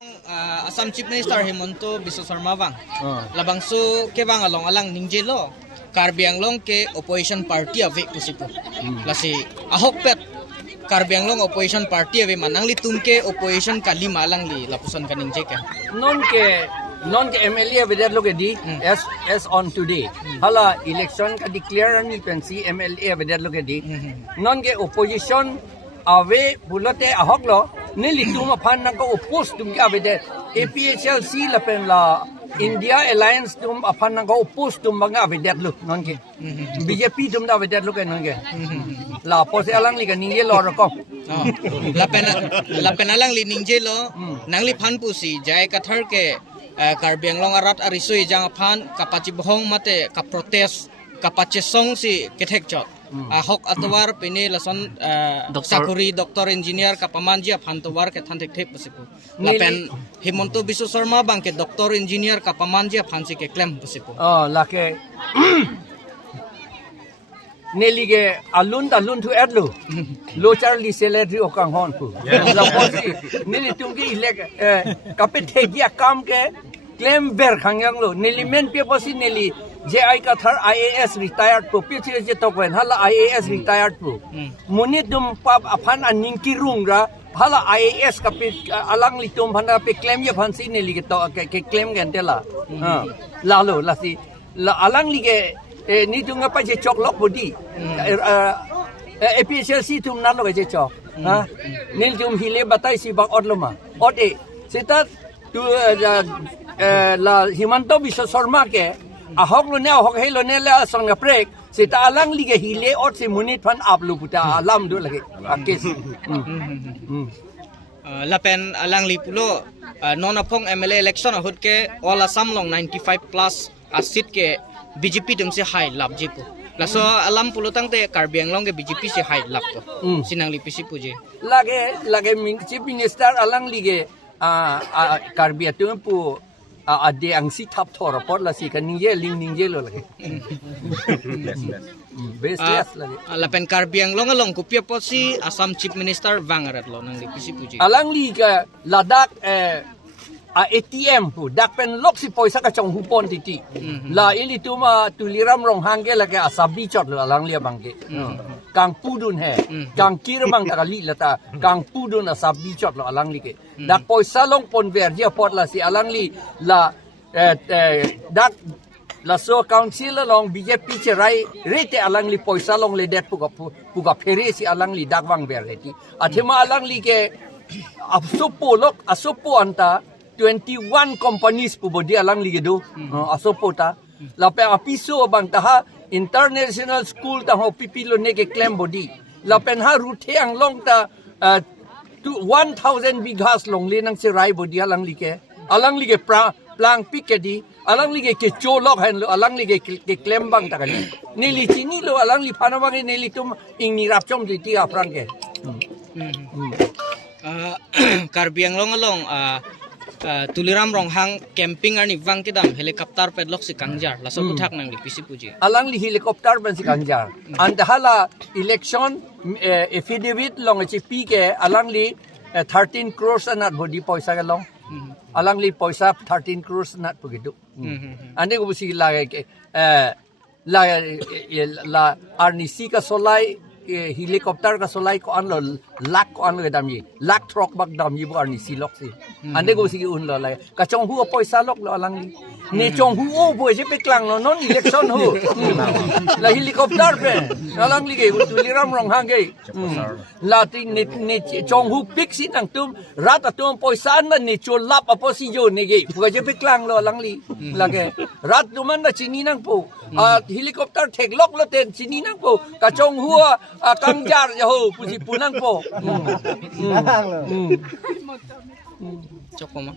Assam Chief Minister Himonto Biswa Sarma bang labang su ke bang along alang ningjelo Karbi Anglong ke opposition party ave kusipo lasi Ahok pet Karbi Anglong opposition party ave manang li tumke opposition kali malang li lapusan ka ningje ke non ke MLA vedar loge di as on today hala election ka declare ni pensi MLA vedar loge di non ke opposition ave bulate Ahok lo nili tuma phan nang ko oppose tum ke ave de APHLC la pen la India Alliance tum aphan nang ko oppose tum banga ave de lu non ke BJP tum da ave de lu ke non ke la pose alang li ka ninge lo ro ko lapen alang li ningjelo nang li phan pusi jai kathar ke Karbi Anglong arat arisui jang phan kapachi bohong mate ka protest kapache song si kethek chot Ahok atwar pini lason sakuri doktor engineer kapamanji aphan towar ke thantek thep pasipo lapen Himonto Biswa Sarma bang ke doktor engineer kapamanji aphan si ke claim pasipo lake nelige alun tu adlu lo charli salary okang hon pu la posi neli tungki ilek kapet hegia kam ke claim ber khangyang lo neli men pe posi neli JI ka thar IAS retired po pichi je tokwen hala IAS retired po munit dum pap aphan aning ki rungra hala IAS ka pe alang litum phana pe claim ye phansi neli ke to ke claim gen tela la lo la si la alang lige ni tunga pa je chok lok body APHLC tum na lo je chok ha nil tum hile batai si bak odloma ode sita tu la Himonto Biswa Sarma ke Ahok lo ne Ahok helo ne la song na break sita alang lige hile ot si munit phan aplu puta alam do lagi akes lapen alang li pulo non apong MLA election ahut ke all Assam long 95 plus asit ke BJP tum se high lap jipo laso alam pulo tang te Karbi Anglong ke BJP se high lap to sinang li pisi puje lage chief minister alang lige Karbi atung pu ade ang si tap thor pot la si kan ninge ling ninge lo lage best lage lapen Karbi Anglong along kupia pot si Assam Chief Minister vangarat lo nang li pisi puje alang li ka ladak ATM pu dak pen lok si poisa ka chong hupon titi la ili tuma tuliram rong hangge la ka asabi chot la lang lia bangke kang pudun he kang kirmang ta li la ta kang pudun asabi chot la alang li ke dak poisa long pon ver dia pot la si alang li la dak la so council long BJP che rai rete alang li poisa long le det pu ka phere si alang li dak wang ver reti athema alang li ke asopo anta 21 companies pu bodi alang ligedo asopota lape apiso bang taha international school ta ho pipilo ne ke claim body lapen ha ruthe ang long ta 1000 bighas long le nang se rai bodi alang lige plang pikedi alang lige ke cholok han lo alang lige ke claim bang ta kali ni li chini lo alang li phana bang ni li tum ing ni rap chom ti aprang ke Karbi Anglong along tuliram rong hang camping arni wang kidam helicopter pedlok si kangjar laso uthak nang lipisi puji alang li helicopter ban si kangjar and hala election affidavit long chi pi ke alang li 13 crores anat body poisa ke long alang li poisa 13 crores anat pugidu ande ko si la ke la arni si ka solai helicopter ka solai ko anlo lak ko anlo dam yi lak trok bak dam yi bu arni si lok si ande go si un lo la ka chong hu poisa lok lo alang li ne chong hu o bo je pe klang no non election hu la helicopter pe alang li ge tu liram rong hang ge la ti ne chong hu pik si nang tum rat atum poisa na ne cho lap apo si yo ne ge bu je pe klang lo alang li la ge rat tu man na chini nang po helicopter thek lok lo ten chini nang po ka chong hu kangjar je ho pusi punang po chokoma